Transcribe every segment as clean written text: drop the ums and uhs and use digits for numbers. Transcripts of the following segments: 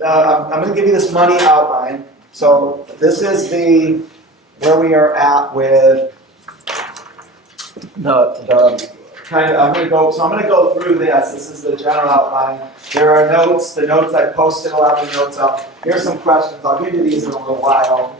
I'm going to give you this money outline. So this is where we are at with the kind of, I'm going to go through this. This is the general outline. There are notes. The notes I posted a lot of the notes up. Here's some questions. I'll give you these in a little while.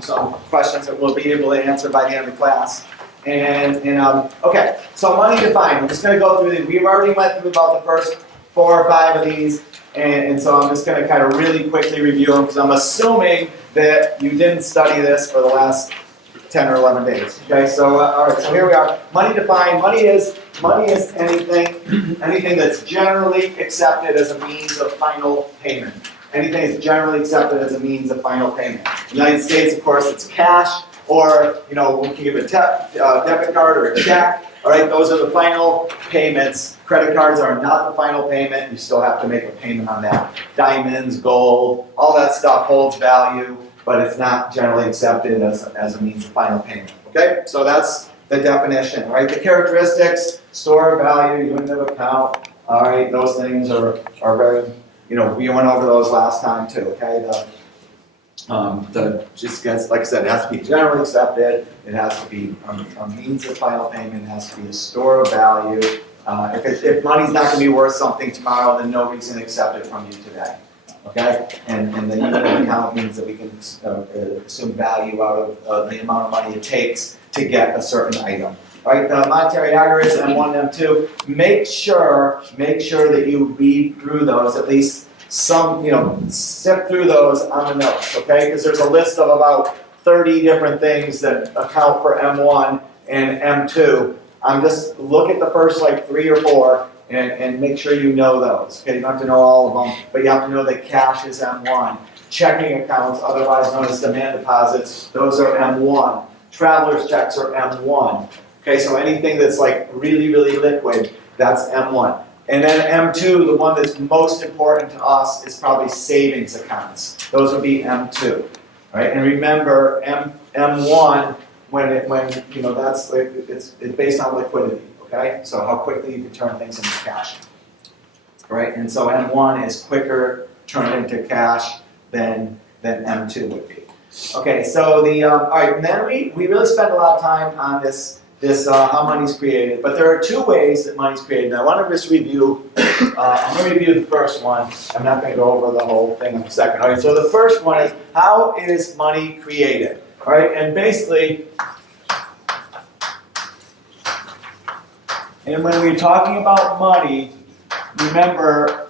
Some questions that we'll be able to answer by the end of class. Okay, so money defined. I'm just going to go through these. We've already went through about the first 4 or 5 of these, and so I'm just going to kind of really quickly review them because I'm assuming that you didn't study this for the last 10 or 11 days. Okay, so all right, so here we are. Money defined. Money is anything that's generally accepted as a means of final payment. Anything that's generally accepted as a means of final payment. In the United States, of course, it's cash, or we can give a debit card or a check. All right, those are the final payments. Credit cards are not the final payment. You still have to make a payment on that. Diamonds, gold, all that stuff holds value, but it's not generally accepted as a means of final payment. Okay, so that's the definition. All right, the characteristics: store value, unit of account. All right, those things are very, we went over those last time too. Okay, just gets, like I said, it has to be generally accepted. It has to be a means of final payment. It has to be a store of value. If money's not going to be worth something tomorrow, then nobody's going to accept it from you today. Okay, and the unit of account means that we can assume value out of the amount of money it takes to get a certain item. All right, the monetary aggregates, M1, M2. Make sure that you read through those at least. Sift through those on the notes, okay? Because there's a list of about 30 different things that account for M1 and M2. Just look at the first 3 or 4 and make sure you know those. Okay, you don't have to know all of them, but you have to know that cash is M1. Checking accounts, otherwise known as demand deposits, those are M1. Traveler's checks are M1. Okay, so anything that's really, really liquid, that's M1. And then M2, the one that's most important to us, is probably savings accounts. Those would be M2, right? And remember, M1, it's based on liquidity, okay? So how quickly you can turn things into cash, right? And so M1 is quicker turned into cash than M2 would be. Okay, so all right, and then we really spent a lot of time on this how money's created. But there are 2 ways that money's created. And I want to just review, I'm going to review the first one. I'm not going to go over the whole thing in a second. All right, so the first one is, how is money created? All right, and basically, and when we're talking about money, remember,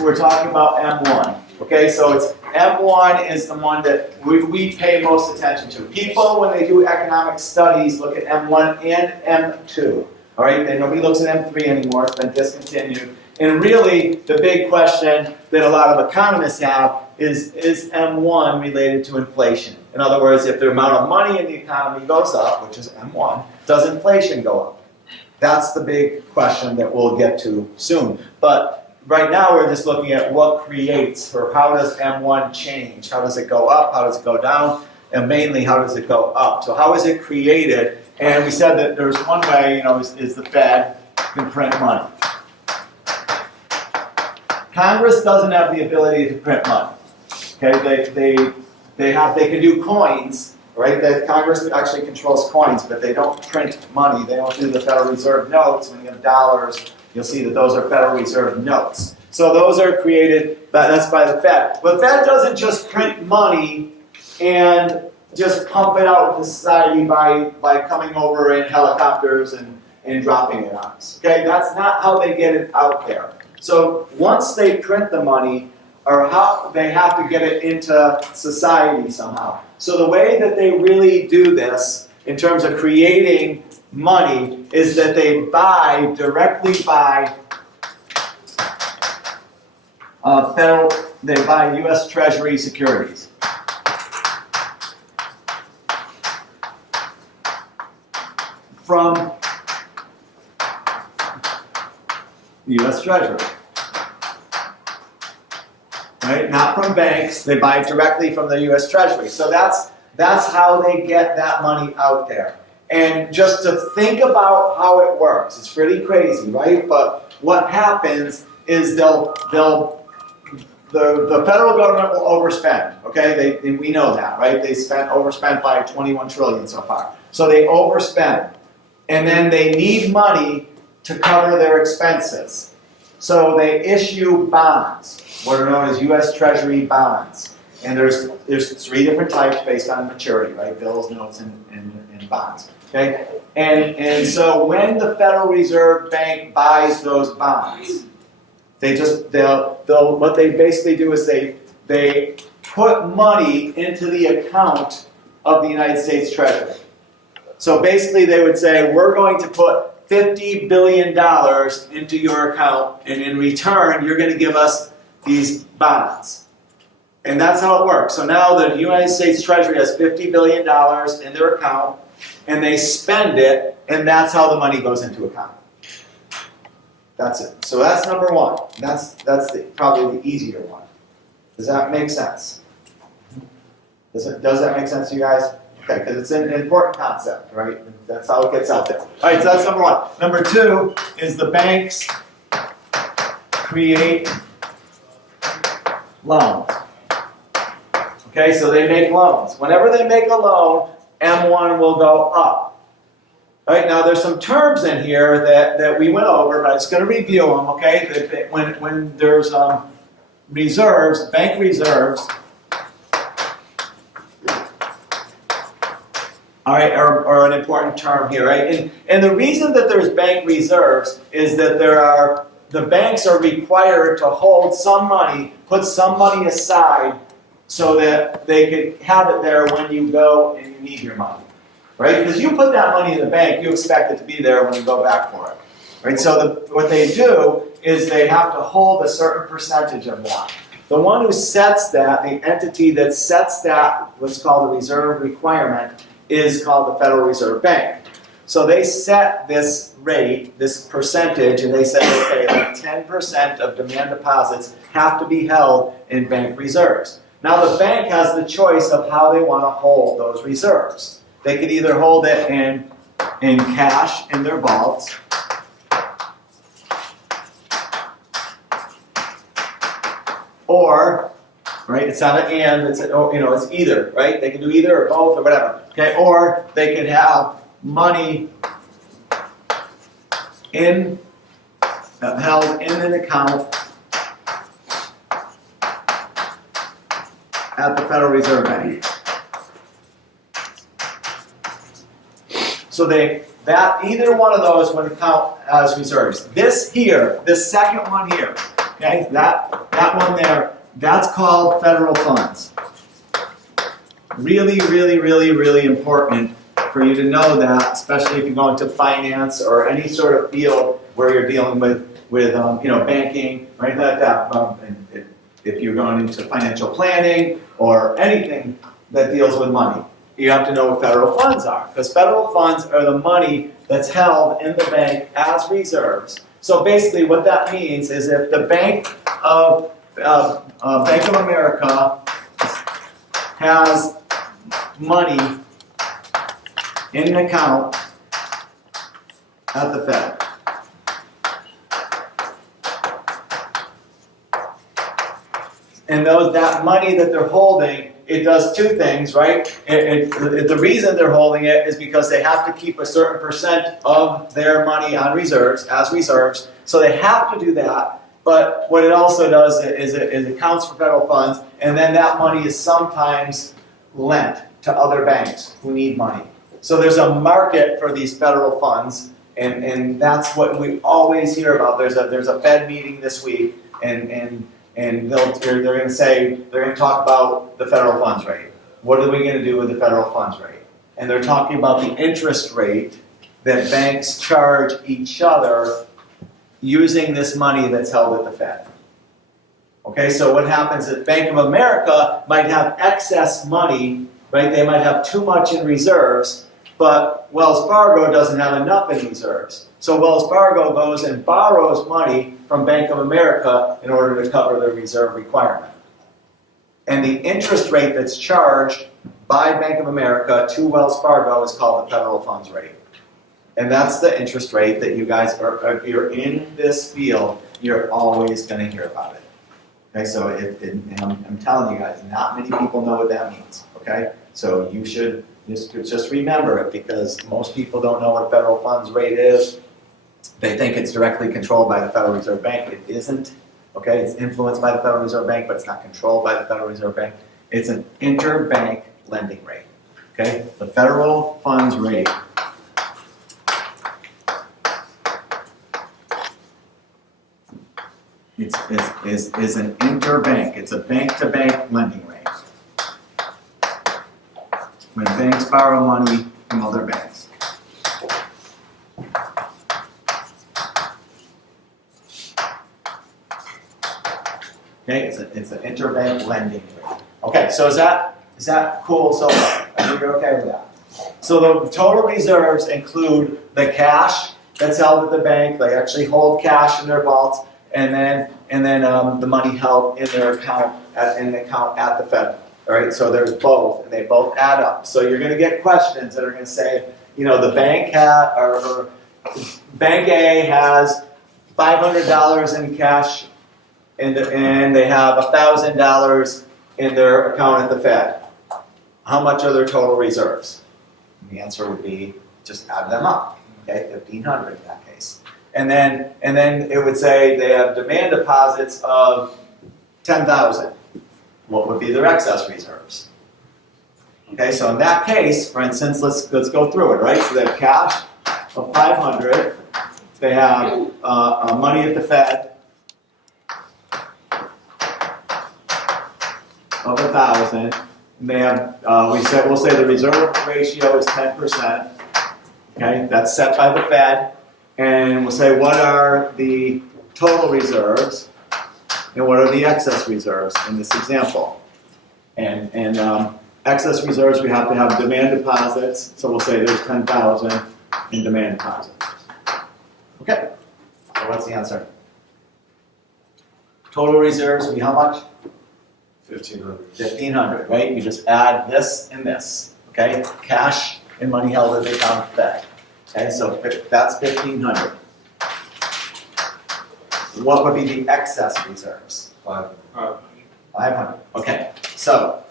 we're talking about M1. Okay, so it's M1 is the one that we pay most attention to. People, when they do economic studies, look at M1 and M2. All right, and nobody looks at M3 anymore. It's been discontinued. And really, the big question that a lot of economists have is M1 related to inflation? In other words, if the amount of money in the economy goes up, which is M1, does inflation go up? That's the big question that we'll get to soon. But right now, we're just looking at what creates, or how does M1 change? How does it go up? How does it go down? And mainly, how does it go up? So how is it created? And we said that there's one way, is the Fed can print money. Congress doesn't have the ability to print money. Okay, they can do coins, right? That Congress actually controls coins, but they don't print money. They don't do the Federal Reserve notes. When you have dollars, you'll see that those are Federal Reserve notes. So those are created, that's by the Fed. But the Fed doesn't just print money and just pump it out to society by coming over in helicopters and dropping it on us. Okay, that's not how they get it out there. So once they print the money, or how they have to get it into society somehow. So the way that they really do this, in terms of creating money, is that they directly buy U.S. Treasury securities. From the U.S. Treasury. Right? Not from banks, they buy it directly from the U.S. Treasury. So that's how they get that money out there. And just to think about how it works, it's pretty crazy, right? But what happens is they'll the federal government will overspend, okay? We know that, right? They overspent by 21 trillion so far. So they overspend. And then they need money to cover their expenses. So they issue bonds, what are known as U.S. Treasury bonds. And there's 3 different types based on maturity, right? Bills, notes, and bonds, okay? And so when the Federal Reserve Bank buys those bonds, what they basically do is they put money into the account of the United States Treasury. So basically they would say, we're going to put $50 billion into your account, and in return, you're going to give us these bonds. And that's how it works. So now the United States Treasury has $50 billion in their account, and they spend it, and that's how the money goes into account. That's it. So that's number 1. That's probably the easier one. Does that make sense? Does that make sense to you guys? Okay, because it's an important concept, right? That's how it gets out there. All right, so that's number 1. Number 2 is the banks create loans. Okay, so they make loans. Whenever they make a loan, M1 will go up. All right, now there's some terms in here that we went over, but I'm just going to review them, okay? When there's reserves, bank reserves, all right, are an important term here, right? And the reason that there's bank reserves is that the banks are required to hold some money, put some money aside so that they could have it there when you go and you need your money. Right? Because you put that money in the bank, you expect it to be there when you go back for it. Right? So what they do is they have to hold a certain percentage of that. The one who sets that, the entity that sets that, what's called the reserve requirement, is called the Federal Reserve Bank. So they set this rate, this percentage, and they say, okay, like 10% of demand deposits have to be held in bank reserves. Now the bank has the choice of how they want to hold those reserves. They could either hold it in cash in their vaults, or, right, it's not an and, it's either, right? They can do either or both or whatever, okay? Or they could have money held in an account at the Federal Reserve Bank. So either one of those would count as reserves. This here, this second one here, okay, that one there, that's called federal funds. Really, really, really, really important for you to know that, especially if you go into finance or any sort of field where you're dealing with banking or anything like that. And if you're going into financial planning or anything that deals with money, you have to know what federal funds are, because federal funds are the money that's held in the bank as reserves. So basically what that means is if the Bank of America has money in an account at the Fed, and that money that they're holding, it does 2 things, right? The reason they're holding it is because they have to keep a certain percent of their money on reserves, as reserves, so they have to do that. But what it also does is it accounts for federal funds, and then that money is sometimes lent to other banks who need money. So there's a market for these federal funds, and that's what we always hear about. There's a Fed meeting this week, and they're going to talk about the federal funds rate. What are we going to do with the federal funds rate? And they're talking about the interest rate that banks charge each other using this money that's held at the Fed. Okay, so what happens is Bank of America might have excess money, right? They might have too much in reserves, but Wells Fargo doesn't have enough in reserves. So Wells Fargo goes and borrows money from Bank of America in order to cover their reserve requirement. And the interest rate that's charged by Bank of America to Wells Fargo is called the federal funds rate. And that's the interest rate that you guys if you're in this field, you're always going to hear about it. Okay, so and I'm telling you guys, not many people know what that means, okay? So you should just remember it, because most people don't know what federal funds rate is. They think it's directly controlled by the Federal Reserve Bank. It isn't, okay? It's influenced by the Federal Reserve Bank, but it's not controlled by the Federal Reserve Bank. It's an interbank lending rate, okay? The federal funds rate is an interbank. It's a bank-to-bank lending rate. When banks borrow money from other banks. Okay, it's an interbank lending rate. Okay, so is that cool so far? I think you're okay with that. So the total reserves include the cash that's held at the bank. They actually hold cash in their vaults, and then the money held in their account at the Fed. All right, so there's both, and they both add up. So you're going to get questions that are going to say, you know, the bank or Bank A has $500 in cash, and they have $1,000 in their account at the Fed. How much are their total reserves? And the answer would be just add them up. Okay, 1,500 in that case. And then it would say they have demand deposits of 10,000. What would be their excess reserves? Okay, so in that case, for instance, let's go through it, right? So they have cash of 500. They have money at the Fed of 1,000. And they have we'll say the reserve ratio is 10%. Okay, that's set by the Fed. And we'll say what are the total reserves and what are the excess reserves in this example. And excess reserves, we have to have demand deposits. So we'll say there's 10,000 in demand deposits. Okay, so what's the answer? Total reserves will be how much? 1,500. 1,500, right? You just add this and this, okay? Cash and money held at the account Fed. Okay, so that's 1,500. What would be the excess reserves? 500. Okay, so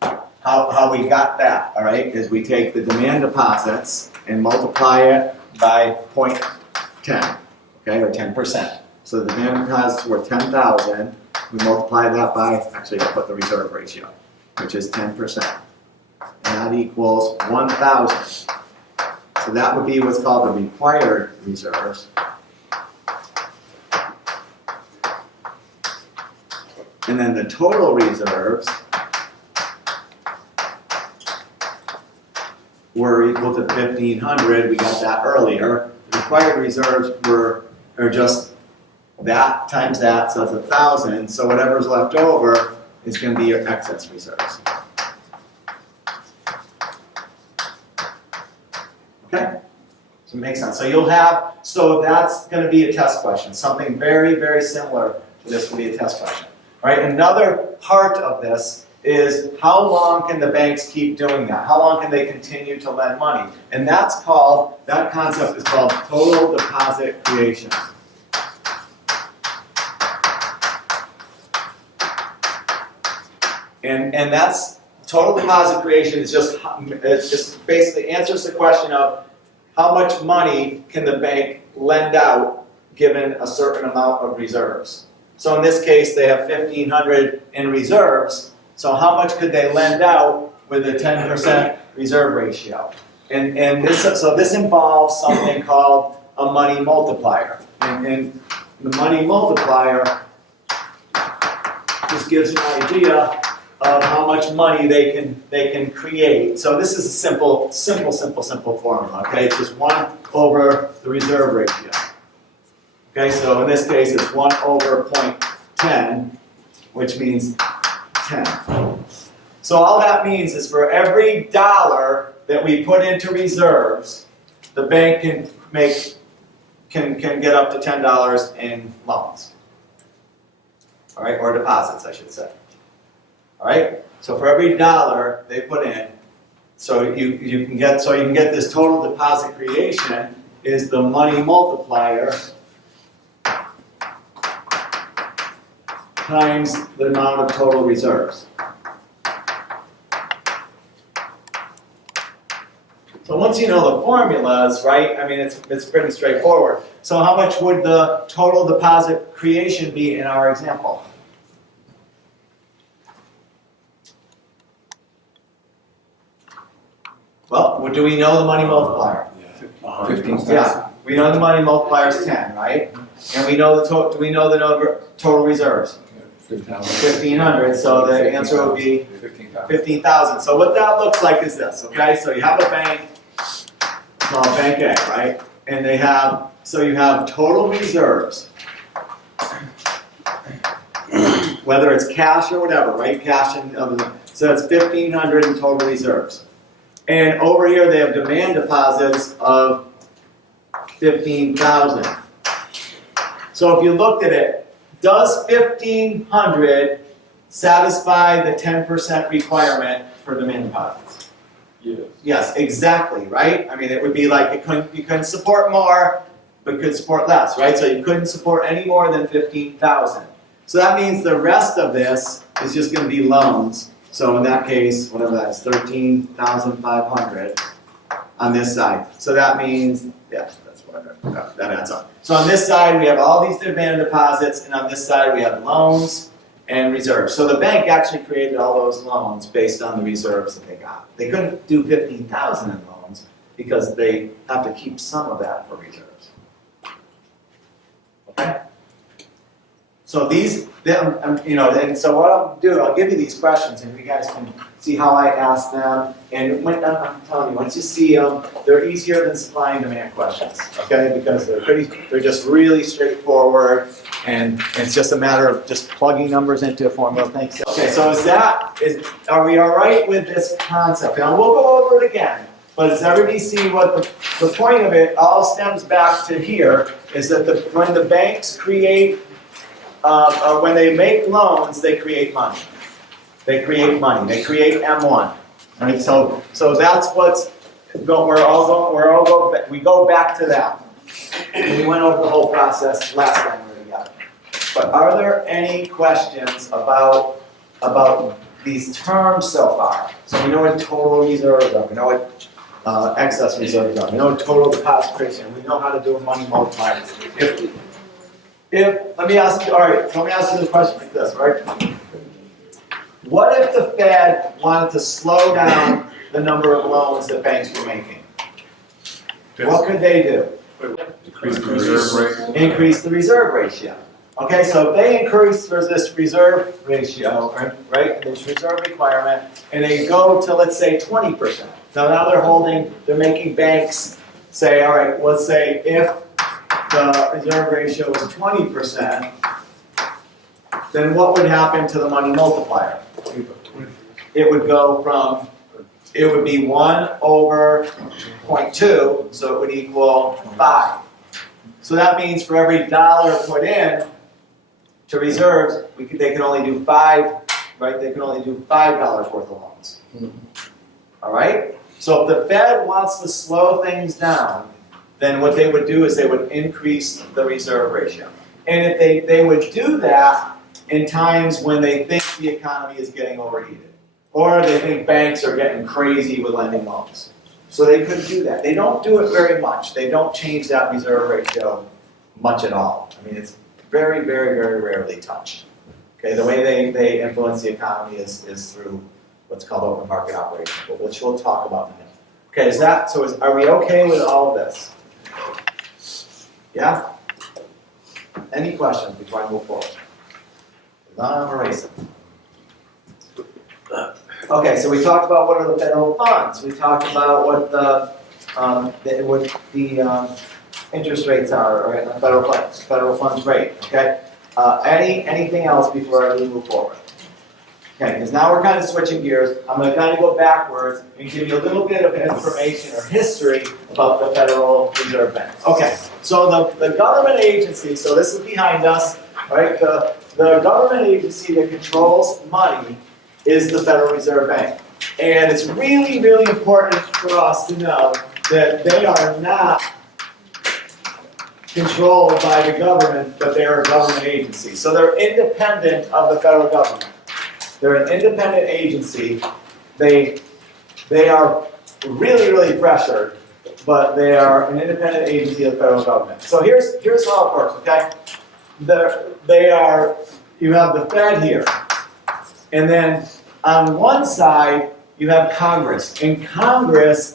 how we got that, all right, is we take the demand deposits and multiply it by 0.10, okay, or 10%. So the demand deposits were 10,000. We multiply that by, actually I'll put the reserve ratio, which is 10%. And that equals 1,000. So that would be what's called the required reserves. And then the total reserves were equal to 1,500. We got that earlier. The required reserves are just that times that, so it's 1,000. So whatever's left over is going to be your excess reserves. Okay? So it makes sense. So that's going to be a test question. Something very, very similar to this will be a test question. All right? Another part of this is how long can the banks keep doing that? How long can they continue to lend money? And that concept is called total deposit creation. And that's total deposit creation is just basically answers the question of how much money can the bank lend out given a certain amount of reserves. So in this case, they have 1,500 in reserves. So how much could they lend out with a 10% reserve ratio? And this involves something called a money multiplier. And the money multiplier just gives an idea of how much money they can create. So this is a simple formula. Okay, it's just 1 over the reserve ratio. Okay, so in this case it's 1 over 0.10, which means 10. So all that means is for every dollar that we put into reserves, the bank can get up to $10 in loans. All right, or deposits, I should say. All right, so for every dollar they put in, so you can get this total deposit creation is the money multiplier times the amount of total reserves. So once you know the formulas, right, I mean, it's pretty straightforward. So how much would the total deposit creation be in our example? Well, do we know the money multiplier? 15,000. Yeah, we know the money multiplier is 10, right? And we know the total. Do we know the number total reserves? 1,500. So the answer would be 15,000. So what that looks like is this. Okay, so you have a bank, called Bank A, right? And they have. So you have total reserves, whether it's cash or whatever, right? Cash and other. So it's 1,500 in total reserves. And over here they have demand deposits of 15,000. So if you looked at it, does 1,500 satisfy the 10% requirement for demand deposits? Yes. Yes, exactly, right? I mean, it would be like you couldn't support more, but could support less, right? So you couldn't support any more than 15,000. So that means the rest of this is just going to be loans. So in that case, whatever that is, 13,500 on this side. So that means, yeah, that's what that adds up. So on this side, we have all these demand deposits, and on this side, we have loans and reserves. So the bank actually created all those loans based on the reserves that they got. They couldn't do 15,000 in loans because they have to keep some of that for reserves. Okay? So these, and so what I'll do, I'll give you these questions, and you guys can see how I ask them. And when, I'm telling you, once you see them, they're easier than supply and demand questions, okay? Because they're just really straightforward, and it's just a matter of just plugging numbers into a formula. Thanks. Okay, so are we all right with this concept? Now we'll go over it again, but does everybody see what the point of it all stems back to here? Is that when the banks create when they make loans, they create money. They create money. They create M1. Right? So that's what's going. We go back to that. We went over the whole process last time we were together. But are there any questions about these terms so far? So we know what total reserves are. We know what excess reserves are. We know what total deposit creation. We know how to do a money multiplier. Let me ask you the question like this, right? What if the Fed wanted to slow down the number of loans that banks were making? What could they do? Increase the reserve rate. Increase the reserve ratio. Okay, so if they increase this reserve ratio, right, this reserve requirement, and they go to, let's say, 20%. Now they're making banks say, all right, let's say if the reserve ratio is 20%, then what would happen to the money multiplier? It would be 1 over 0.2, so it would equal 5. So that means for every dollar put in to reserves, they can only do 5, right? They can only do $5 worth of loans. All right? So if the Fed wants to slow things down, then what they would do is they would increase the reserve ratio. And if they would do that in times when they think the economy is getting overheated, or they think banks are getting crazy with lending loans. So they could do that. They don't do it very much. They don't change that reserve ratio much at all. I mean, it's very, very, very rarely touched. Okay, the way they influence the economy is through what's called open market operations, which we'll talk about in a minute. Okay, are we okay with all of this? Yeah? Any questions before I move forward? I'm erasing. Okay, so we talked about what are the federal funds. We talked about what the interest rates are, right? The federal funds rate. Okay. Anything else before we move forward? Okay, because now we're kind of switching gears. I'm going to kind of go backwards and give you a little bit of information or history about the Federal Reserve Bank. Okay, so the government agency, so this is behind us, right? The government agency that controls money is the Federal Reserve Bank. And it's really, really important for us to know that they are not controlled by the government, but they're a government agency. So they're independent of the federal government. They're an independent agency. They are really, really pressured, but they are an independent agency of the federal government. So here's how it works, okay? You have the Fed here, and then on one side, you have Congress, and Congress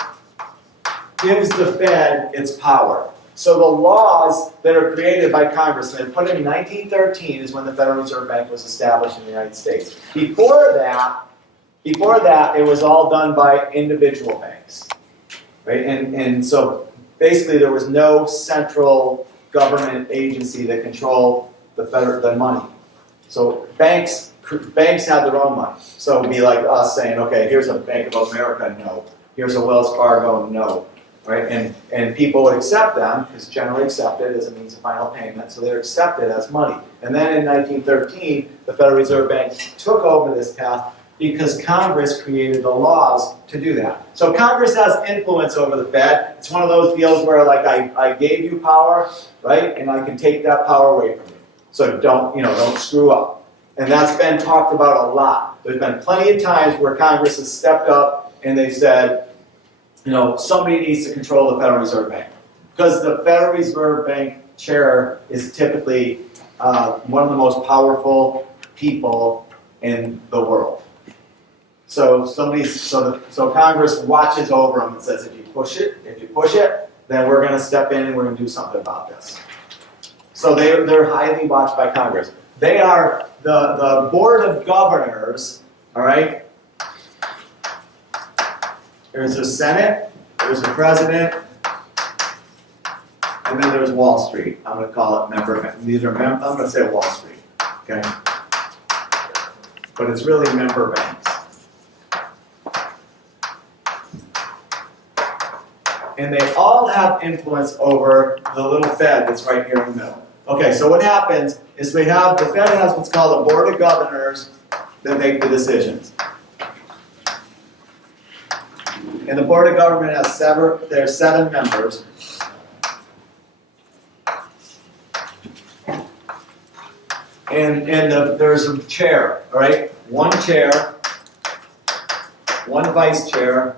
gives the Fed its power. So the laws that are created by Congress, and put in 1913 is when the Federal Reserve Bank was established in the United States. Before that, it was all done by individual banks, right? And so basically there was no central government agency that controlled the money. So banks had their own money. So it'd be like us saying, okay, here's a Bank of America, no. Here's a Wells Fargo, no. Right? And people would accept them, because generally accepted as a means of final payment, so they're accepted as money. And then in 1913, the Federal Reserve Bank took over this path because Congress created the laws to do that. So Congress has influence over the Fed. It's one of those deals where, like, I gave you power, right? And I can take that power away from you. So don't screw up. And that's been talked about a lot. There's been plenty of times where Congress has stepped up and they've said, somebody needs to control the Federal Reserve Bank. Because the Federal Reserve Bank chair is typically one of the most powerful people in the world. So Congress watches over them and says, if you push it, then we're going to step in and we're going to do something about this. So they're highly watched by Congress. They are the Board of Governors, all right? There's a Senate, there's a President, and then there's Wall Street. I'm going to call it I'm going to say Wall Street, okay? But it's really member banks. And they all have influence over the little Fed that's right here in the middle. Okay, so what happens is the Fed has what's called a Board of Governors that make the decisions. And the Board of Government has there's 7 members. And there's a chair, all right? One chair, one vice chair,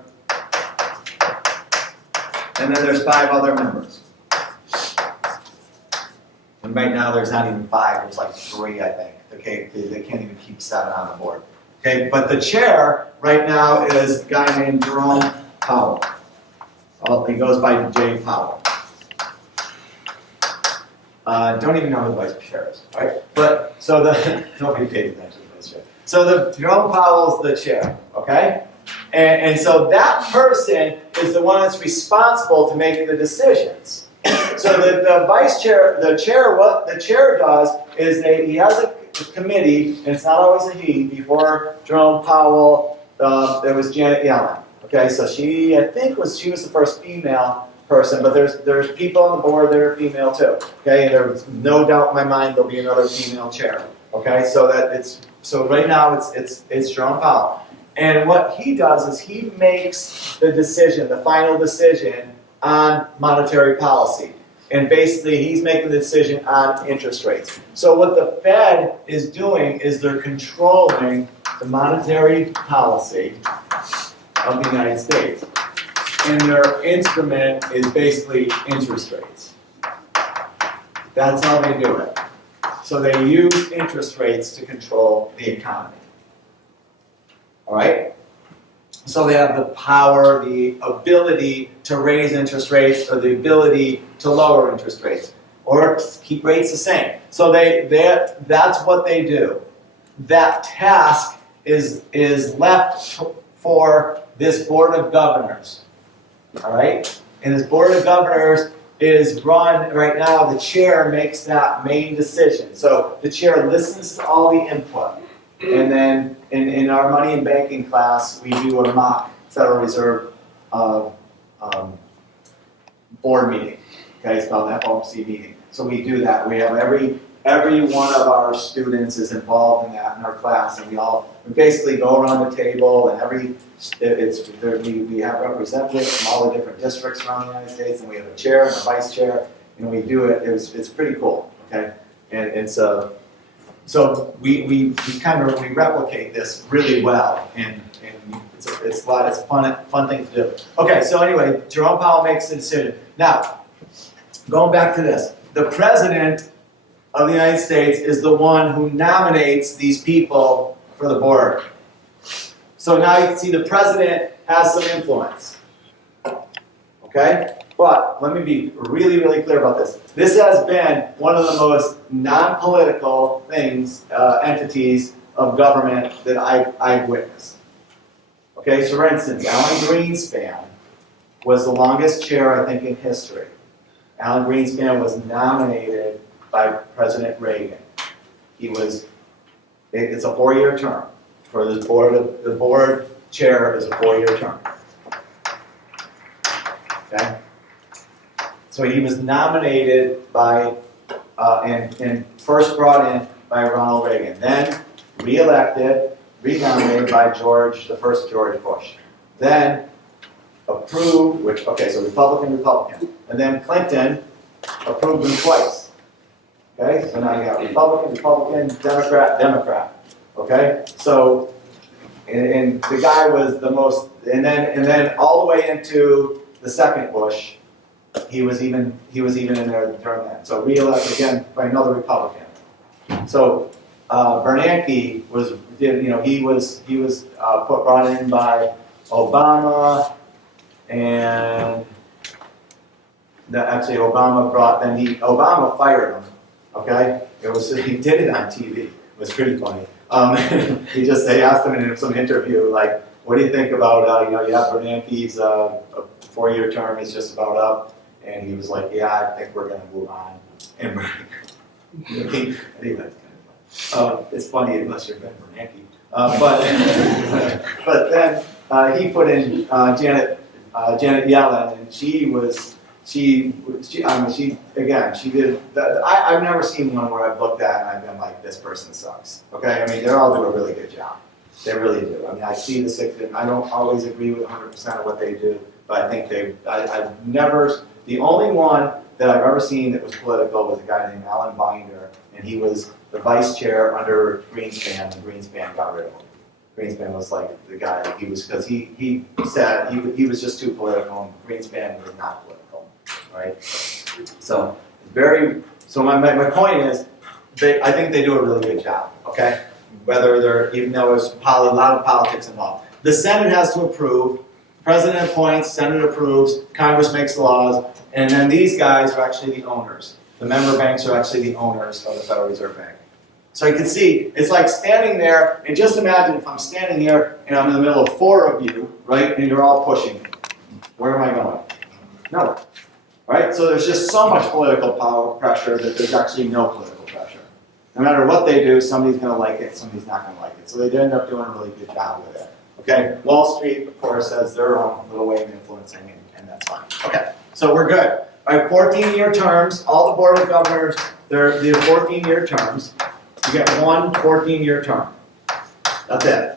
and then there's 5 other members. And right now there's not even 5, there's like 3, I think. Okay, they can't even keep 7 on the board. Okay, but the chair right now is a guy named Jerome Powell. He goes by J. Powell. Don't even know who the vice chair is, right? But so nobody pays attention to the vice chair. So the Jerome Powell's the chair, okay? And so that person is the one that's responsible to make the decisions. So the vice chair, what the chair does is he has a committee, and it's not always a he. Before Jerome Powell, there was Janet Yellen. Okay, so she was the first female person, but there's people on the board that are female too. Okay, there's no doubt in my mind there'll be another female chair. Okay, so right now it's Jerome Powell, and what he does is he makes the final decision on monetary policy. And basically, he's making the decision on interest rates. So what the Fed is doing is they're controlling the monetary policy of the United States. And their instrument is basically interest rates. That's how they do it. So they use interest rates to control the economy. All right? So they have the power, the ability to raise interest rates, or the ability to lower interest rates, or keep rates the same. So that's what they do. That task is left for this Board of Governors. All right? And this Board of Governors is run, right now, the chair makes that main decision. So the chair listens to all the input. And then in our money and banking class, we do a mock Federal Reserve board meeting. Okay, it's called an FOMC meeting. So we do that. We have every one of our students is involved in that in our class, and we basically go around the table, and we have representatives from all the different districts around the United States, and we have a chair and a vice chair, and we do it, it's pretty cool, okay? And so we kind of, we replicate this really well, and it's a fun thing to do. Okay, so anyway, Jerome Powell makes the decision. Now, going back to this, the President of the United States is the one who nominates these people for the board. So now you can see the President has some influence. Okay? But let me be really, really clear about this. This has been one of the most non-political things, entities of government that I've witnessed. Okay, so for instance, Alan Greenspan was the longest chair, I think, in history. Alan Greenspan was nominated by President Reagan. It's a 4-year term. For the board chair is a 4-year term. Okay? So he was nominated by, and first brought in by Ronald Reagan, then re-elected, re-nominated by the first George Bush. Then approved, so Republican, and then Clinton approved him twice. Okay, so now you got Republican, Democrat. Okay, so and the guy was the most, and then all the way into the second Bush, he was even in there during that. So re-elected again by another Republican. So Bernanke he was brought in by Obama, and Obama fired him. Okay, he did it on TV. It was pretty funny. They asked him in some interview, like, what do you think about, you have Bernanke's 4-year term is just about up, and he was like, yeah, I think we're going to move on. And I think that's kind of fun. It's funny unless you're Ben Bernanke. But then he put in Janet Yellen, and she did. I've never seen one where I've looked at and I've been like, this person sucks. Okay, I mean, they all do a really good job. They really do. I mean, I see the 6. I don't always agree with 100% of what they do, but I think I've never. The only one that I've ever seen that was political was a guy named Alan Binder, and he was the vice chair under Greenspan, and Greenspan got rid of him. Greenspan was like the guy. Because he said he was just too political, and Greenspan was not political. Right? So my point is, I think they do a really good job. Okay, even though there's a lot of politics involved, the Senate has to approve. President appoints, Senate approves, Congress makes the laws, and then these guys are actually the owners. The member banks are actually the owners of the Federal Reserve Bank. So you can see, it's like standing there, and just imagine if I'm standing here and I'm in the middle of 4 of you, right, and you're all pushing me. Where am I going? Nowhere. Right? So there's just so much political power pressure that there's actually no political pressure. No matter what they do, somebody's going to like it, somebody's not going to like it. So they end up doing a really good job with it. Okay? Wall Street, of course, has their own little way of influencing, and that's fine. Okay, so we're good. All right, 14-year terms. All the Board of Governors, they're 14-year terms. You get one 14-year term. That's it.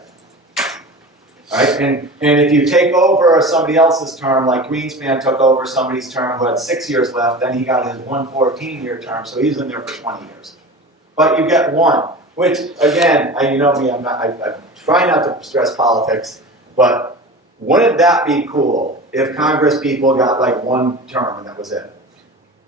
All right, and if you take over somebody else's term, like Greenspan took over somebody's term who had 6 years left, then he got his 14-year term, so he's in there for 20 years. But you get one, which, again, you know me, I try not to stress politics, but wouldn't that be cool if Congress people got like one term and that was it?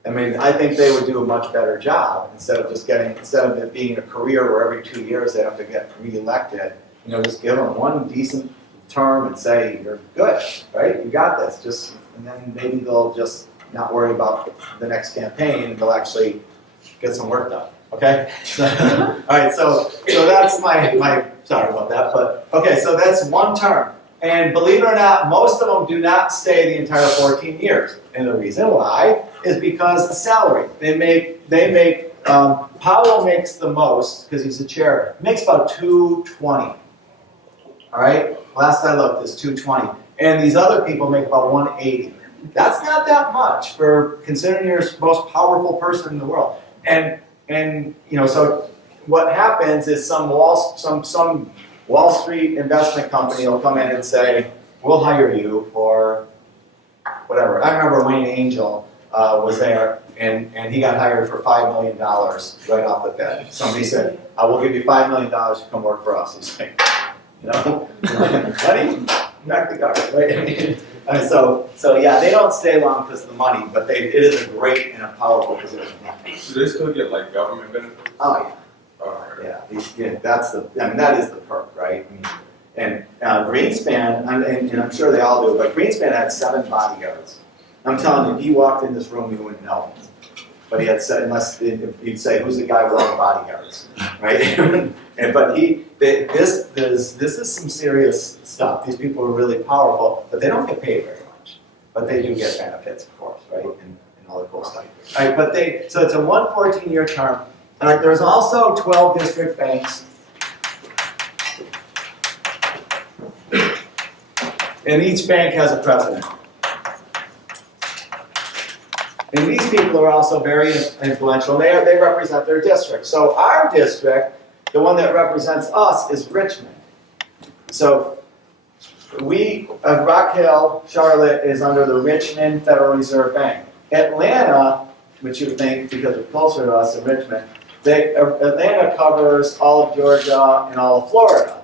I mean, I think they would do a much better job instead of it being a career where every 2 years they have to get re-elected. Just give them one decent term and say, you're good, right? You got this. And then maybe they'll just not worry about the next campaign and they'll actually get some work done. Okay? All right, so that's my sorry about that, but okay, so that's one term. And believe it or not, most of them do not stay the entire 14 years. And the reason why is because the salary. Powell makes the most, because he's the chair, makes about $220. All right? Last I looked, it's $220. And these other people make about $180. That's not that much for considering you're the most powerful person in the world. And so what happens is some Wall Street investment company will come in and say, we'll hire you for whatever. I remember Wayne Angel was there, and he got hired for $5 million right off the bat. Somebody said, I will give you $5 million to come work for us. He's like, you know, money, back the garbage, right? And so yeah, they don't stay long because of the money, but it is a great and a powerful position. Do they still get like government benefits? Oh, Alright. yeah, that is the perk, right? I mean, and Greenspan, and I'm sure they all do, but Greenspan had 7 bodyguards. I'm telling you, if he walked in this room, you wouldn't know him. But he had said, unless you'd say, who's the guy with all the bodyguards, right? But this is some serious stuff. These people are really powerful, but they don't get paid very much. But they do get benefits, of course, right? And all the cool stuff. All right, but so it's a 14-year term. All right, there's also 12 district banks. And each bank has a president. And these people are also very influential. They represent their district. So our district, the one that represents us, is Richmond. So Rock Hill, Charlotte, is under the Richmond Federal Reserve Bank. Atlanta, which you would think because we're closer to us in Richmond, Atlanta covers all of Georgia and all of Florida.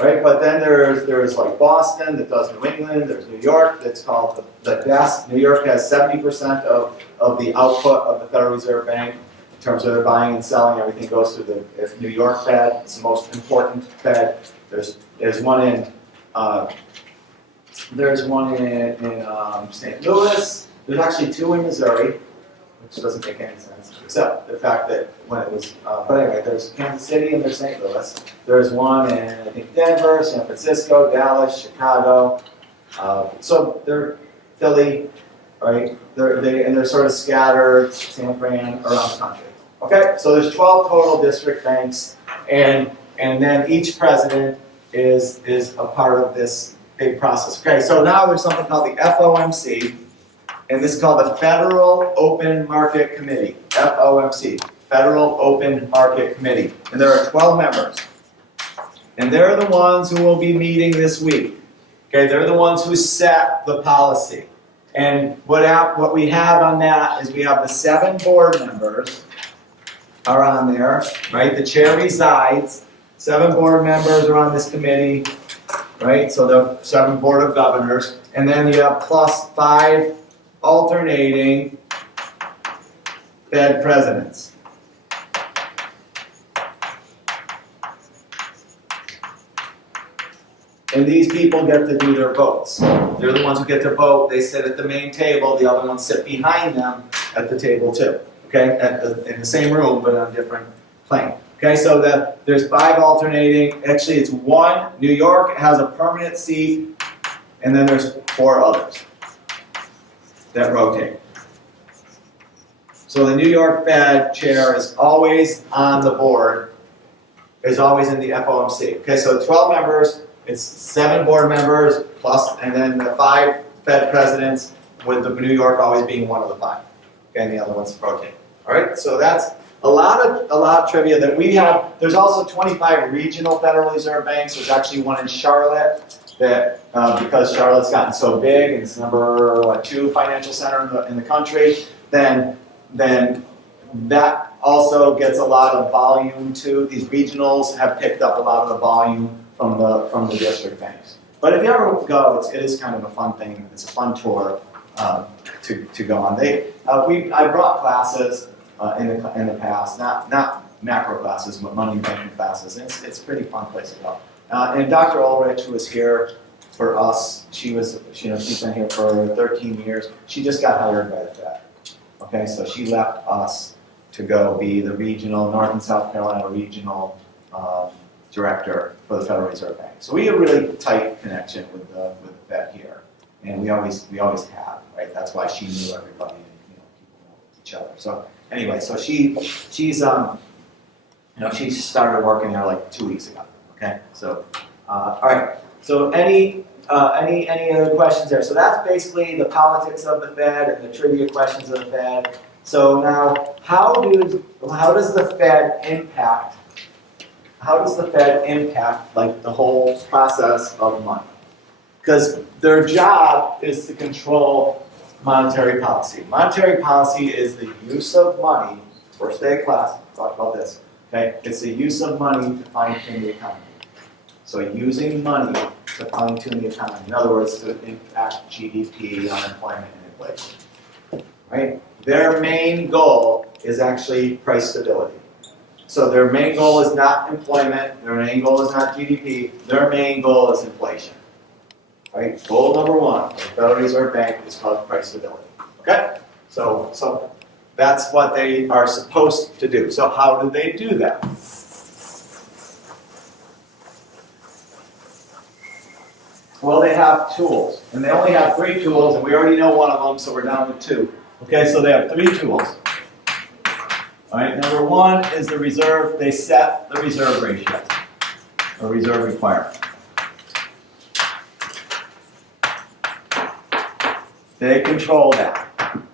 Right, but then there's like Boston that does New England. There's New York that's called the desk. New York has 70% of the output of the Federal Reserve Bank in terms of their buying and selling. Everything goes through the New York Fed. It's the most important Fed. There's one in St. Louis. There's actually 2 in Missouri, which doesn't make any sense, except the fact that when it was, but anyway, there's Kansas City and there's St. Louis. There's one in, I think, Denver, San Francisco, Dallas, Chicago. So they're Philly, right? They're sort of scattered, San Fran, around the country. Okay, so there's 12 total district banks, and then each president is a part of this big process. Okay, so now there's something called the FOMC. And this is called the Federal Open Market Committee, FOMC, Federal Open Market Committee. And there are 12 members. And they're the ones who will be meeting this week. Okay, they're the ones who set the policy. And what we have on that is we have the 7 board members are on there, right? The chair resides. 7 board members are on this committee, right? So the 7 board of governors. And then you have plus 5 alternating Fed presidents. And these people get to do their votes. They're the ones who get to vote. They sit at the main table. The other ones sit behind them at the table too. Okay, in the same room but on a different plane. Okay, so there's 5 alternating. Actually, it's 1. New York has a permanent seat, and then there's 4 others that rotate. So the New York Fed chair is always on the board, is always in the FOMC. Okay, so 12 members, it's 7 board members plus, and then the 5 Fed presidents, with the New York always being one of the 5. Okay, and the other ones rotate. All right, so that's a lot of trivia that we have. There's also 25 regional Federal Reserve banks. There's actually one in Charlotte. That because Charlotte's gotten so big and it's number 2 financial center in the country, then that also gets a lot of volume too. These regionals have picked up a lot of the volume from the district banks. But if you ever go, it is kind of a fun thing. It's a fun tour to go on. I brought classes in the past, not macro classes, but money banking classes. And it's a pretty fun place to go. And Dr. Ulrich, who was here for us, she's been here for 13 years. She just got hired by the Fed. Okay, so she left us to go be the regional, North and South Carolina regional director for the Federal Reserve Bank. So we have a really tight connection with the Fed here, and we always have, right? That's why she knew everybody, and people know each other. So anyway, so she's she started working there like 2 weeks ago. Okay, so all right. So any other questions there? So that's basically the politics of the Fed and the trivia questions of the Fed. So now, how does the Fed impact? How does the Fed impact like the whole process of money? Because their job is to control monetary policy. Monetary policy is the use of money, first day of class, talk about this, okay? It's the use of money to fine-tune the economy. So using money to fine-tune the economy. In other words, to impact GDP, unemployment, and inflation, right? Their main goal is actually price stability. So their main goal is not employment, their main goal is not GDP, their main goal is inflation. Right? Goal number one of the Federal Reserve Bank is called price stability. Okay? So that's what they are supposed to do. So how do they do that? Well, they have tools, and they only have 3 tools, and we already know one of them, so we're down to 2. Okay, so they have 3 tools. All right, number 1 is the reserve. They set the reserve ratio, or reserve requirement. They control that.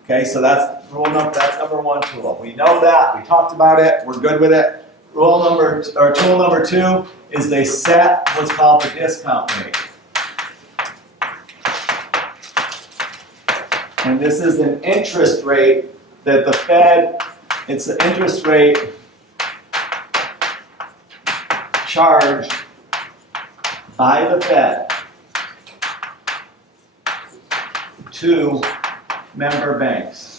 Okay, so that's number 1 tool. We know that. We talked about it. We're good with it. Tool number 2 is they set what's called the discount rate. And this is an interest rate that the Fed, it's the interest rate charged by the Fed to member banks.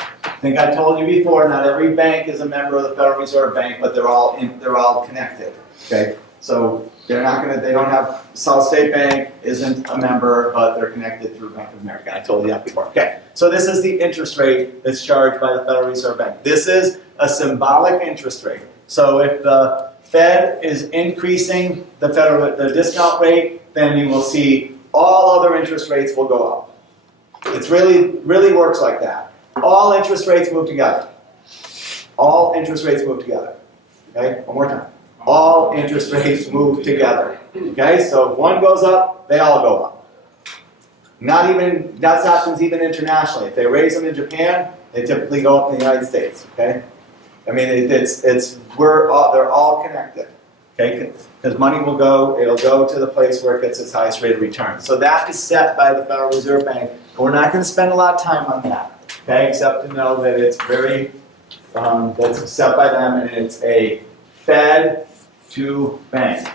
I think I told you before, not every bank is a member of the Federal Reserve Bank, but they're all connected. Okay, so they don't have South State Bank isn't a member, but they're connected through Bank of America. I told you that before. Okay, so this is the interest rate that's charged by the Federal Reserve Bank. This is a symbolic interest rate. So if the Fed is increasing the discount rate, then you will see all other interest rates will go up. It really works like that. All interest rates move together. All interest rates move together. Okay, one more time. All interest rates move together. Okay, so if one goes up, they all go up. That happens even internationally. If they raise them in Japan, they typically go up in the United States. Okay, I mean they're all connected. Okay, because money it'll go to the place where it gets its highest rate of return. So that is set by the Federal Reserve Bank, and we're not going to spend a lot of time on that. Okay, except to know that it's that's set by them, and it's a Fed to bank.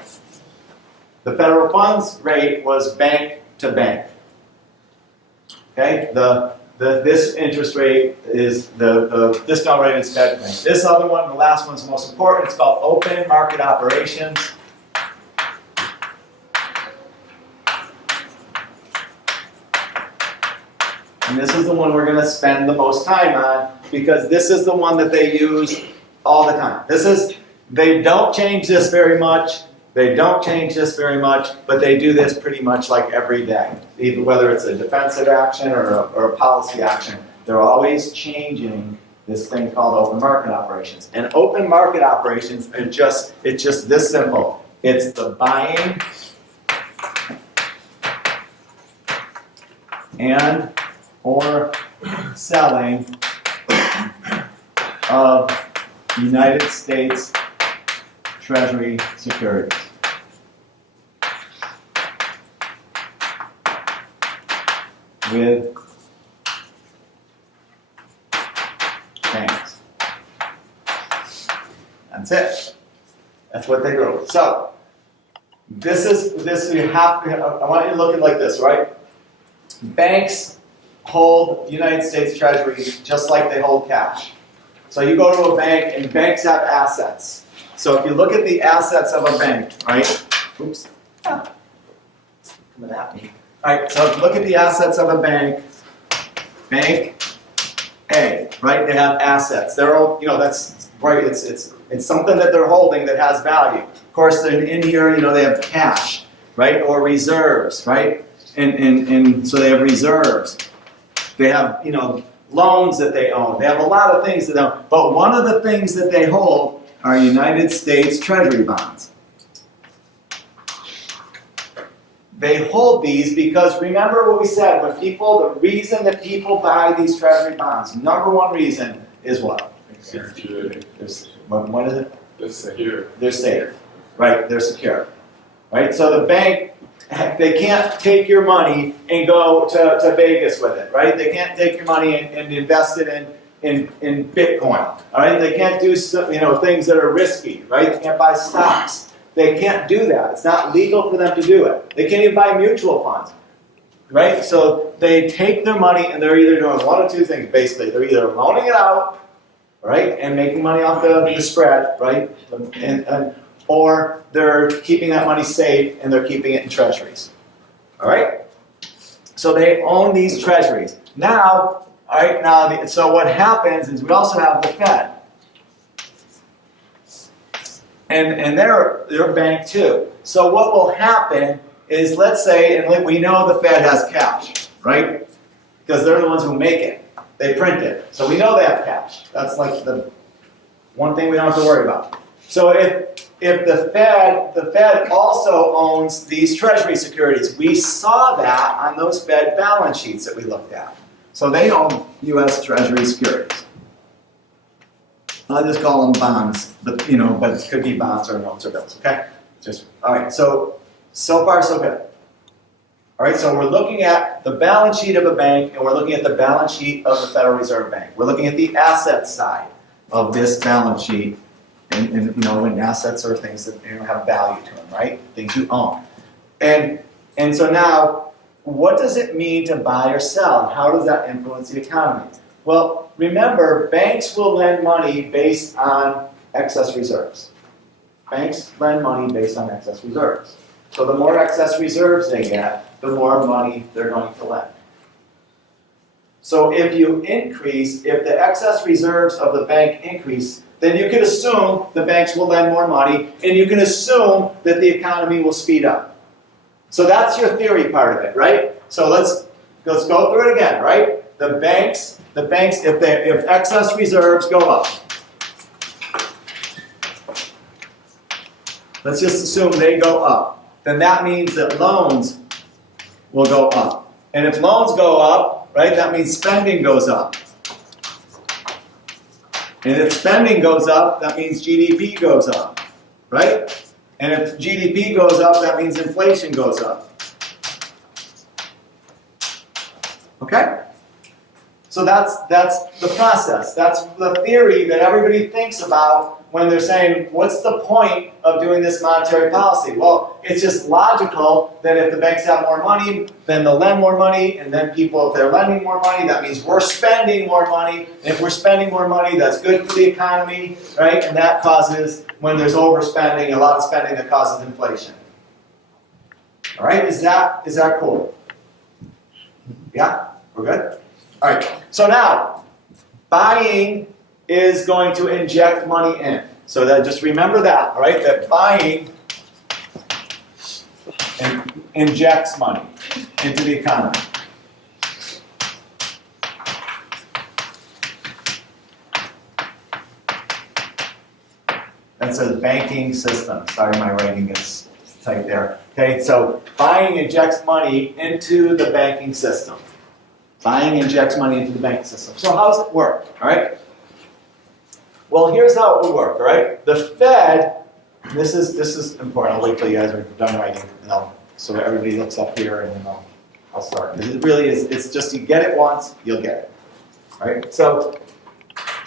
The federal funds rate was bank to bank. Okay, this interest rate is the discount rate is Fed to bank. This other one, the last one, is the most important. It's called open market operations. And this is the one we're going to spend the most time on because this is the one that they use all the time. They don't change this very much. They don't change this very much, but they do this pretty much like every day. Even whether it's a defensive action or a policy action, they're always changing this thing called open market operations. And open market operations it's just this simple. It's the buying and or selling of United States Treasury securities. With banks. That's it. That's what they do. So, I want you to look at it like this, right? Banks hold United States Treasuries just like they hold cash. So you go to a bank and banks have assets. So if you look at the assets of a bank, right? Oops. Coming at me. All right, so if you look at the assets of a bank, Bank A, right? They have assets. They're all, that's right. It's something that they're holding that has value. Of course, in here, they have cash, right, or reserves, right? And so they have reserves. They have, loans that they own. They have a lot of things that they own. But one of the things that they hold are United States Treasury bonds. They hold these because remember what we said, the reason that people buy these Treasury bonds, number one reason is what? Security. What is it? They're secure. They're safe, right? They're secure. right? So the bank, they can't take your money and go to Vegas with it, right? They can't take your money and invest it in Bitcoin, all right? They can't do things that are risky, right? They can't buy stocks. They can't do that. It's not legal for them to do it. They can't even buy mutual funds, right? So they take their money and they're either doing one of two things, basically. They're either loaning it out, right, and making money off the spread, right, or they're keeping that money safe and they're keeping it in treasuries, all right? So they own these treasuries. Now, all right, so what happens is we also have the Fed. And they're a bank too. So what will happen is, let's say, and we know the Fed has cash, right? Because they're the ones who make it. They print it. So we know they have cash. That's like the one thing we don't have to worry about. So if the Fed also owns these treasury securities. We saw that on those Fed balance sheets that we looked at. So they own U.S. Treasury securities. I'll just call them bonds, but it could be bonds or notes or bills, okay? All right, so far so good. All right, so we're looking at the balance sheet of a bank, and we're looking at the balance sheet of the Federal Reserve Bank. We're looking at the asset side of this balance sheet, and assets are things that have value to them, right? Things you own. And so now, what does it mean to buy or sell, and how does that influence the economy? Well, remember, banks will lend money based on excess reserves. Banks lend money based on excess reserves. So the more excess reserves they get, the more money they're going to lend. So if the excess reserves of the bank increase, then you can assume the banks will lend more money, and you can assume that the economy will speed up. So that's your theory part of it, right? So let's go through it again, right? The banks, if excess reserves go up, let's just assume they go up, then that means that loans will go up. And if loans go up, right, that means spending goes up. And if spending goes up, that means GDP goes up, right? And if GDP goes up, that means inflation goes up. Okay? So that's the process. That's the theory that everybody thinks about when they're saying, what's the point of doing this monetary policy? Well, it's just logical that if the banks have more money, then they'll lend more money, and then if they're lending more money, that means we're spending more money. And if we're spending more money, that's good for the economy, right? And that causes, when there's overspending, a lot of spending, that causes inflation. All right, is that cool? Yeah, we're good? All right, so now, buying is going to inject money in. So that, just remember that, all right? That buying injects money into the economy. That says banking system. Sorry, my writing is tight there. Okay, so buying injects money into the banking system. Buying injects money into the banking system. So how does it work, all right? Well, here's how it would work, all right? The Fed, this is important. I'll wait till you guys are done writing, so everybody looks up here, and then I'll start. Because it really is, it's just, you get it once, you'll get it, all right? So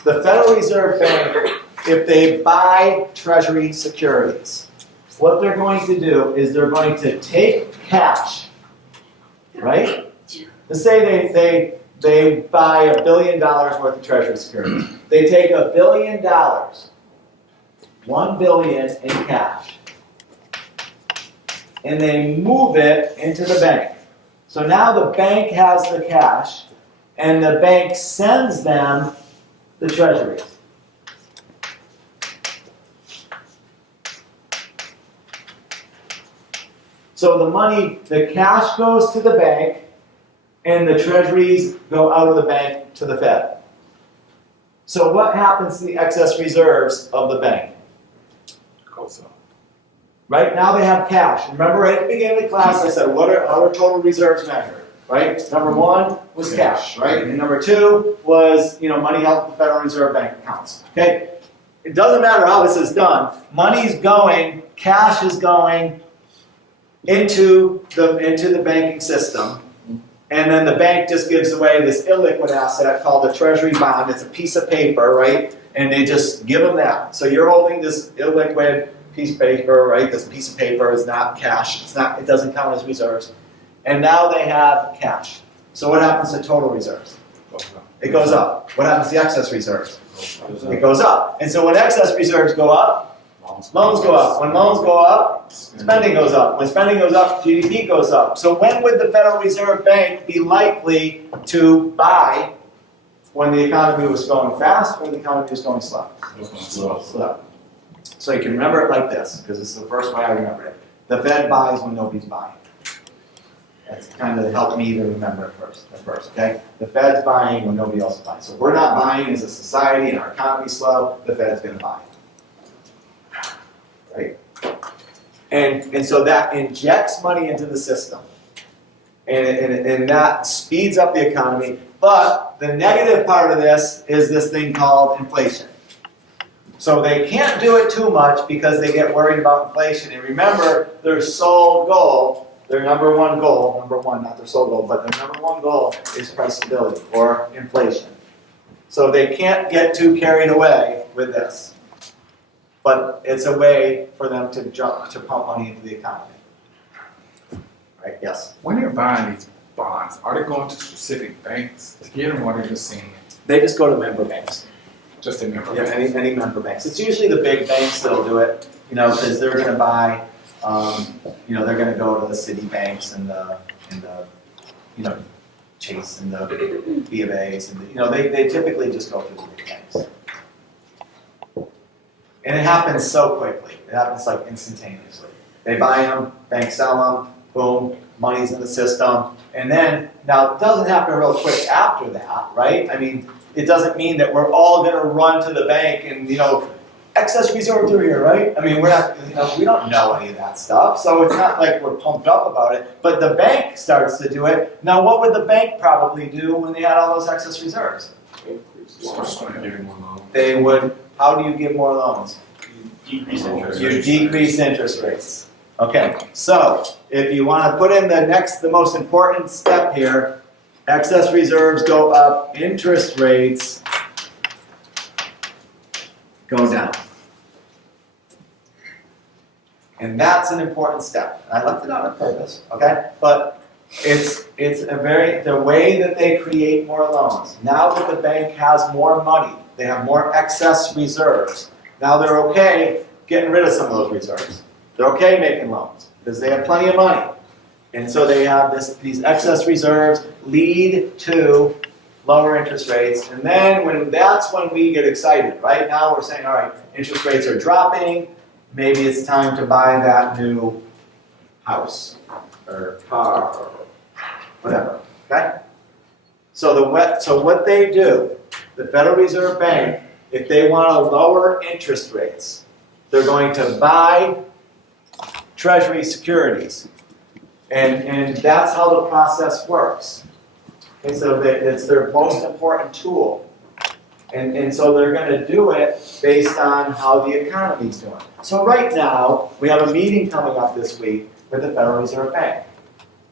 the Federal Reserve Bank, if they buy Treasury securities, what they're going to do is they're going to take cash, right? Let's say they buy $1 billion worth of Treasury securities. They take $1 billion, $1 billion in cash, and they move it into the bank. So now the bank has the cash, and the bank sends them the treasuries. So the cash goes to the bank, and the treasuries go out of the bank to the Fed. So what happens to the excess reserves of the bank? Goes up. Right now they have cash. Remember, right at the beginning of the class, I said, how are total reserves measured? Right? Number one was cash, right? And number two was, money held at the Federal Reserve Bank accounts. Okay? It doesn't matter how this is done. Money's going, cash is going, into the banking system, and then the bank just gives away this illiquid asset called a treasury bond. It's a piece of paper, right? And they just give them that. So you're holding this illiquid piece of paper, right? This piece of paper is not cash. It doesn't count as reserves. And now they have cash. So what happens to total reserves? It goes up. What happens to excess reserves? It goes up. And so when excess reserves go up, loans go up. When loans go up, spending goes up. When spending goes up, GDP goes up. So when would the Federal Reserve Bank be likely to buy when the economy was going fast or the economy was going slow? Slow. So you can remember it like this, because this is the first way I remember it. The Fed buys when nobody's buying. That's kind of helped me to remember it first, okay? The Fed's buying when nobody else is buying. So if we're not buying as a society and our economy's slow, the Fed's going to buy. Right? And so that injects money into the system. And that speeds up the economy. But the negative part of this is this thing called inflation. So they can't do it too much because they get worried about inflation. And remember, their sole goal, their number one, not their sole goal, but their number one goal is price stability or inflation. So they can't get too carried away with this. But it's a way for them to pump money into the economy. Right, yes? When they're buying these bonds, are they going to specific banks to get them, or are they just seeing it? They just go to member banks. Just in member Yeah, banks? any member banks. It's usually the big banks that'll do it, because they're going to buy, they're going to go to the city banks and the Chase and the B of A's, and they typically just go through the big banks. And it happens so quickly. It happens like instantaneously. They buy them, banks sell them, boom, money's in the system. And then, now it doesn't happen real quick after that, right? I mean, it doesn't mean that we're all going to run to the bank and, excess reserves are here, right? I mean, we're not, we don't know any of that stuff. So it's not like we're pumped up about it. But the bank starts to do it. Now, what would the bank probably do when they had all those excess reserves? They would, how do you give more loans? Decrease interest You rates. decrease interest rates. Okay, so if you want to put in the most important step here, excess reserves go up, interest rates go down. And that's an important step. I left it out on purpose, okay? But it's the way that they create more loans. Now that the bank has more money, they have more excess reserves. Now they're okay getting rid of some of those reserves. They're okay making loans because they have plenty of money. And so they have these excess reserves lead to lower interest rates. And then that's when we get excited. Right now we're saying, all right, interest rates are dropping. Maybe it's time to buy that new house or car or whatever. Okay? So what they do, the Federal Reserve Bank, if they want to lower interest rates, they're going to buy Treasury securities. And that's how the process works. Okay, so it's their most important tool. And so they're going to do it based on how the economy's doing. So right now, we have a meeting coming up this week with the Federal Reserve Bank.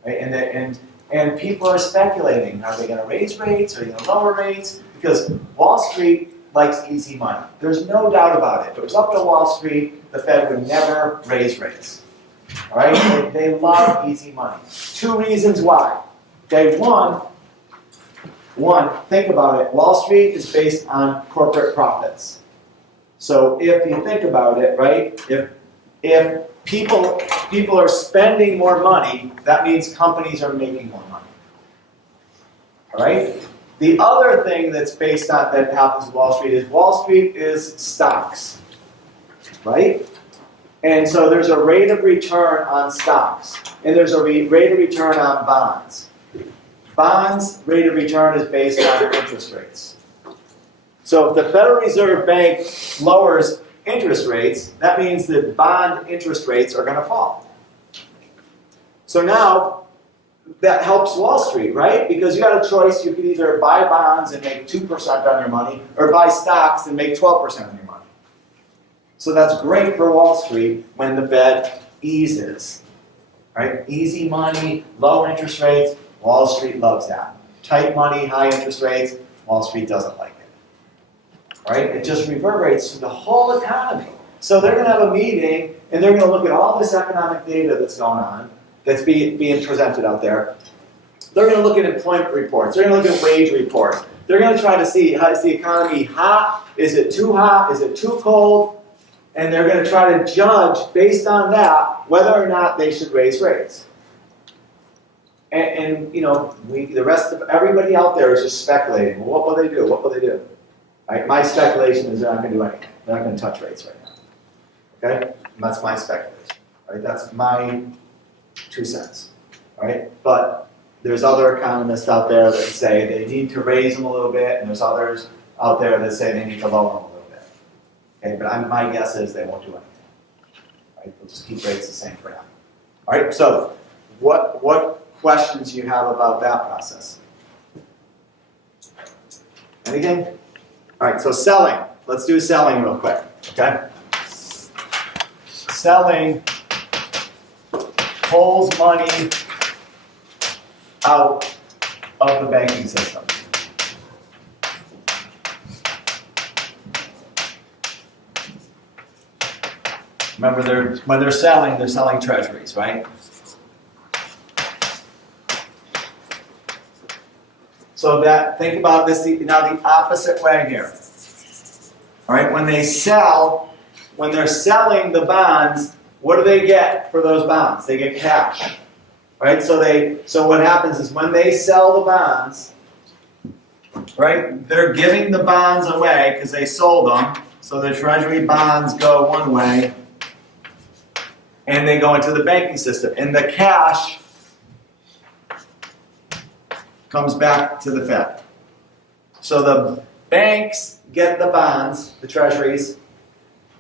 Right? And people are speculating, are they going to raise rates? Are they going to lower rates? Because Wall Street likes easy money. There's no doubt about it. If it was up to Wall Street, the Fed would never raise rates. All right? They love easy money. Two reasons why. Okay, one, think about it. Wall Street is based on corporate profits. So if you think about it, right, if people are spending more money, that means companies are making more money. All right? The other thing that happens with Wall Street is stocks. Right? And so there's a rate of return on stocks, and there's a rate of return on bonds. Bonds rate of return is based on interest rates. So if the Federal Reserve Bank lowers interest rates, that means that bond interest rates are going to fall. So now that helps Wall Street, right? Because you got a choice. You could either buy bonds and make 2% on your money, or buy stocks and make 12% on your money. So that's great for Wall Street when the Fed eases. right? Easy money, low interest rates, Wall Street loves that. Tight money, high interest rates, Wall Street doesn't like it, right? It just reverberates through the whole economy. So they're going to have a meeting, and they're going to look at all this economic data that's going on, that's being presented out there. They're going to look at employment reports. They're going to look at wage reports. They're going to try to see, how is the economy hot? Is it too hot? Is it too cold? And they're going to try to judge, based on that, whether or not they should raise rates. And you know, the rest of everybody out there is just speculating. Well, what will they do? What will they do? Right? My speculation is they're not going to do anything. They're not going to touch rates right now. Okay? And that's my speculation. Right? That's my 2 cents. Right? But there's other economists out there that say they need to raise them a little bit, and there's others out there that say they need to lower them a little bit. Okay? But my guess is they won't do anything. Right? They'll just keep rates the same for now. All right? So, what questions you have about that process? Anything? All right, so selling. Let's do selling real quick, okay? Selling pulls money out of the banking system. Remember, when they're selling treasuries, right? So think about this now the opposite way here. All right, when they're selling the bonds, what do they get for those bonds? They get cash. Right? So what happens is when they sell the bonds, right, they're giving the bonds away because they sold them. So the treasury bonds go one way and they go into the banking system. And the cash comes back to the Fed. So the banks get the bonds, the treasuries,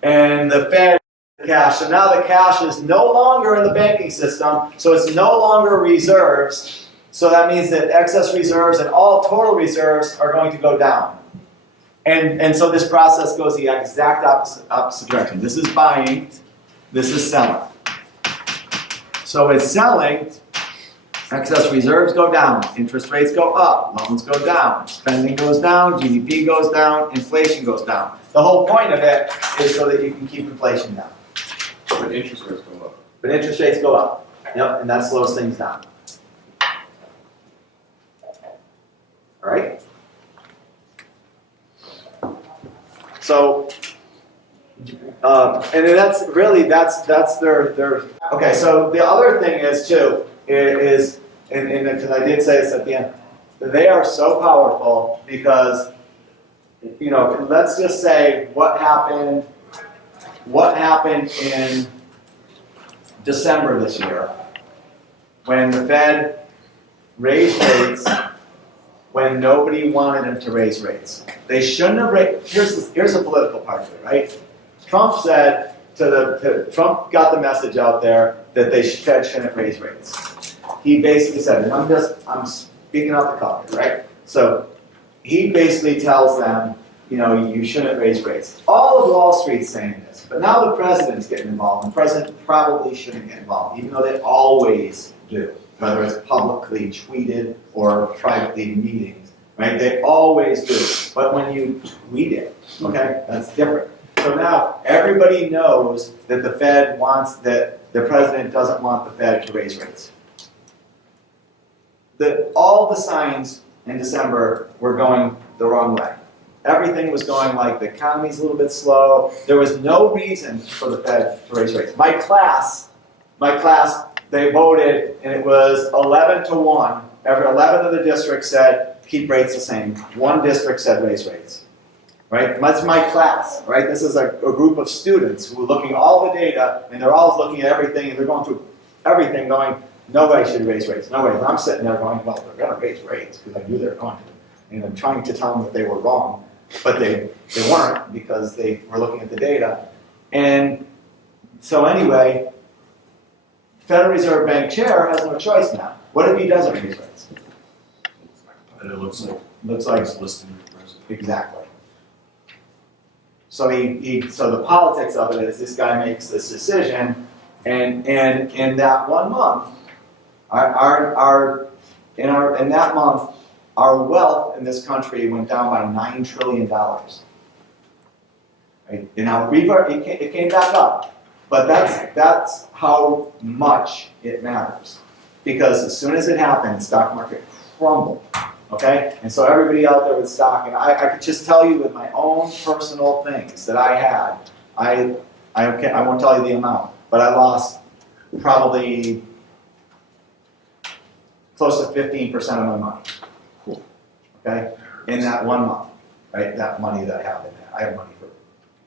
and the Fed the cash. So now the cash is no longer in the banking system, so it's no longer reserves. So that means that excess reserves and all total reserves are going to go down. And so this process goes the exact opposite direction. This is buying, this is selling. So with selling, excess reserves go down, interest rates go up, loans go down, spending goes down, GDP goes down, inflation goes down. The whole point of it is so that you can keep inflation down. But interest rates go up. But interest rates go up. Yep, and that slows things down. All right? So, and that's really, that's their, okay, so the other thing is too, is, and because I did say this at the end, they are so powerful because, you know, let's just say what happened in December this year when the Fed raised rates when nobody wanted them to raise rates. They shouldn't have raised, here's the political part of it, right? Trump said Trump got the message out there that Fed shouldn't raise rates. He basically said, and I'm speaking out the color, right? So he basically tells them, you know, you shouldn't raise rates. All of Wall Street's saying this, but now the president's getting involved, and the president probably shouldn't get involved, even though they always do, whether it's publicly tweeted or privately in meetings, right? They always do. But when you tweet it, okay, that's different. So now everybody knows that the Fed wants, that the president doesn't want the Fed to raise rates. All the signs in December were going the wrong way. Everything was going like the economy's a little bit slow. There was no reason for the Fed to raise rates. My class, they voted, and it was 11-1. Every 11 of the districts said keep rates the same. One district said raise rates. Right? That's my class. Right? This is a group of students who are looking at all the data, and they're all looking at everything, and they're going through everything, going, nobody should raise rates. No way. And I'm sitting there going, well, they're going to raise rates because I knew they were going to. And I'm trying to tell them that they were wrong, but they weren't because they were looking at the data. And so anyway, Federal Reserve Bank chair has no choice now. What if he doesn't raise rates? And it looks like it's listed in the president. Exactly. So so the politics of it is this guy makes this decision, And in that 1 month, in that month, our wealth in this country went down by $9 trillion. Right? You know, it came back up, but that's how much it matters. Because as soon as it happened, the stock market crumbled. Okay, and so everybody out there with stock, and I could just tell you with my own personal things that I had, I won't tell you the amount, but I lost probably close to 15% of my money. Okay, in that 1 month, right? That money that I have in there, I have money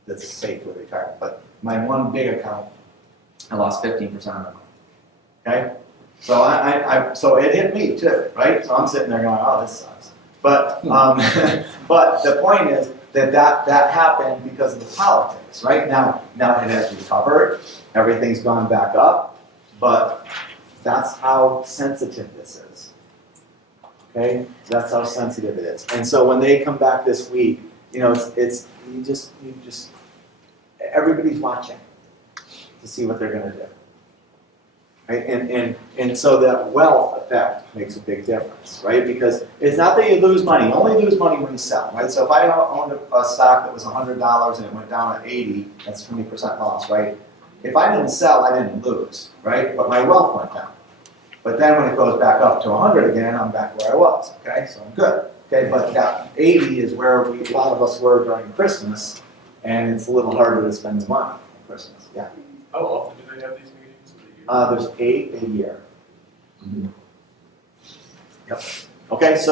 that's safe for retirement, but my one big account, I lost 15% of my money. Okay, so so it hit me too, right? So I'm sitting there going, oh, this sucks. But but the point is that happened because of the politics, right? Now it has recovered, everything's gone back up, but that's how sensitive this is. Okay, that's how sensitive it is. And so when they come back this week, you know, it's you just everybody's watching to see what they're going to do. Right? And so that wealth effect makes a big difference, right? Because it's not that you lose money. You only lose money when you sell, right? So if I owned a stock that was $100 and it went down to 80, that's 20% loss, right? If I didn't sell, I didn't lose, right? But my wealth went down. But then when it goes back up to 100 again, I'm back where I was, okay? So I'm good, okay? But that 80 is where a lot of us were during Christmas, and it's a little harder to spend the money at Christmas, yeah. How often do they have these meetings of the year? There's 8 a year. Yep. Okay, so